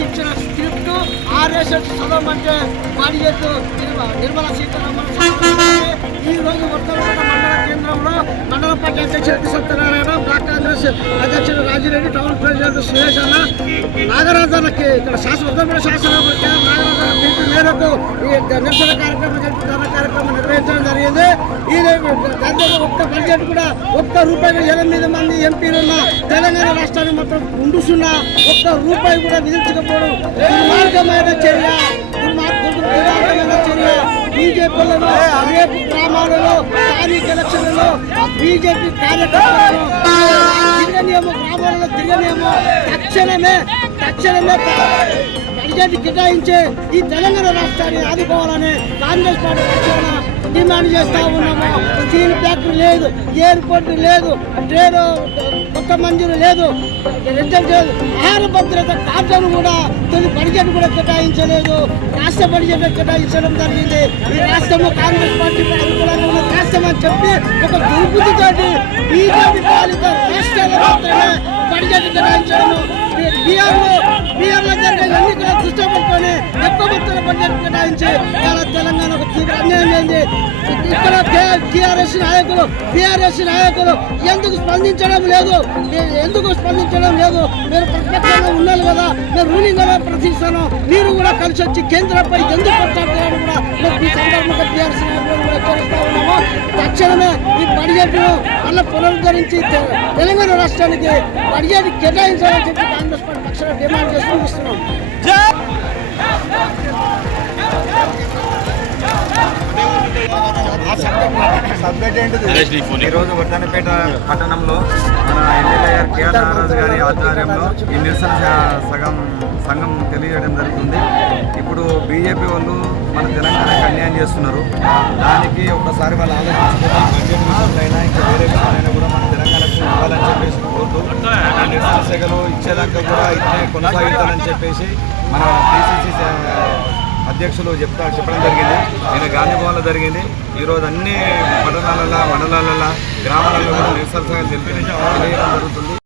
రాసి ఇచ్చిన script RSS చదవమంటే వాడి చేస్తూ నిర్మలా సీతారామన్ ఈ రోజు వర్తలపేట మండల కేంద్రంలో మండల పార్టీ అధ్యక్షుడు సత్యనారాయణ బ్లాక్ కాంగ్రెస్ అధ్యక్షుడు రాజిరెడ్డి టౌన్ ప్రెసిడెంట్ సురేష్ అన్న నాగరాజన్నకి ఇక్కడ శాసన ఉత్తరప్రదేశ్ శాసన నాగరాజన్న పిలుపు మేరకు ఈ నిరసన కార్యక్రమం జరిపి కార్యక్రమం నిర్వహించడం జరిగింది. ఈ దాంట్లో ఒక్క బడ్జెట్ కూడా ఒక్క రూపాయి ఎనిమిది మంది ఎంపీలు ఉన్న తెలంగాణ రాష్ట్రాన్ని మాత్రం ఉండుస్తున్న ఒక్క రూపాయి కూడా విధించకపోవడం దుర్మార్గమైన చర్య. దుర్మార్గ- దుర్మార్గమైన చర్య. బీజేపీలలో రేపు గ్రామాలలో స్థానిక ఎలక్షన్లలో బీజేపీ కార్యకర్తలను తిరగనేమో గ్రామాలలో తిరగనేమో తక్షణమే తక్షణమే బడ్జెట్ కేటాయించే ఈ తెలంగాణ రాష్ట్రాన్ని ఆదుకోవాలని కాంగ్రెస్ పార్టీ పక్షాన డిమాండ్ చేస్తా ఉన్నాము. స్టీల్ ఫ్యాక్టరీ లేదు ఎయిర్పోర్ట్ లేదు ట్రైన్ కొత్త మంజూరు లేదు. రిజల్ట్ లేదు ఆహార భద్రత కార్డును కూడా తొలి బడ్జెట్ కూడా కేటాయించలేదు. రాష్ట్ర బడ్జెట్ కేటాయించడం జరిగింది. ఈ రాష్ట్రంలో కాంగ్రెస్ పార్టీ అనుకూలంగా ఉన్న రాష్ట్రం అని చెప్పి ఒక దుర్బుద్ధితోటి బీజేపీ పాలిత రాష్ట్రాలు మాత్రమే బడ్జెట్ కేటాయించడం బీఆర్లో బీఆర్లో జరిగే ఎన్నికల దృష్టి పెట్టుకొని ఎక్కువ భక్తుల బడ్జెట్ కేటాయించి ఇవాళ తెలంగాణకు తీవ్ర అన్యాయం అయింది. ఇక్కడ టీఆర్ఎస్ నాయకులు టీఆర్ఎస్ నాయకులు ఎందుకు స్పందించడం లేదు? ఎందుకు స్పందించడం లేదు? మీరు ప్రతిపక్షంగా ఉన్నారు కదా మీరు రూలింగ్ కదా ప్రశ్నిస్తాను మీరు కూడా కలిసి వచ్చి కేంద్రంపై ఎందుకు కొట్లాడుతున్నారని కూడా మేము ఈ సందర్భంగా టీఆర్ఎస్ నాయకులు ఈ అన్న పునరుద్ధరించి తెలంగాణ రాష్ట్రానికి బడ్జెట్ కేటాయించాలని చెప్పి కాంగ్రెస్ పార్టీ పక్షాన డిమాండ్ చేస్తూ ఇస్తున్నాం సబ్జెక్ట్ ఏంటిది ఈరోజు వర్ధనపేట పట్టణంలో మన ఎమ్మెల్యే గారు కేఆర్ నాగరాజు గారి ఆధ్వర్యంలో ఈ నిరసన సగం సంఘం తెలియజేయడం జరుగుతుంది ఇప్పుడు బీజేపీ వాళ్ళు మన తెలంగాణకి అన్యాయం చేస్తున్నారు. దానికి ఒకసారి వాళ్ళు ఆలోచించుకుని బడ్జెట్ విషయంలో ఇంకా వేరే విషయాలైనా కూడా మన తెలంగాణకు ఇవ్వాలని చెప్పేసి కోరుతూ శాఖలు నిరసన ఇచ్చేదాకా కూడా ఇట్లే కొనసాగించాలని చెప్పేసి మన బీసీసీ అధ్యక్షులు చెప్తా చెప్పడం జరిగింది. నేను గాంధీ భవన్లో జరిగింది. ఈరోజు అన్ని పట్టణాలలో మండలాలలో గ్రామాలలో కూడా నిరసన సభలు జరుగుతుంది.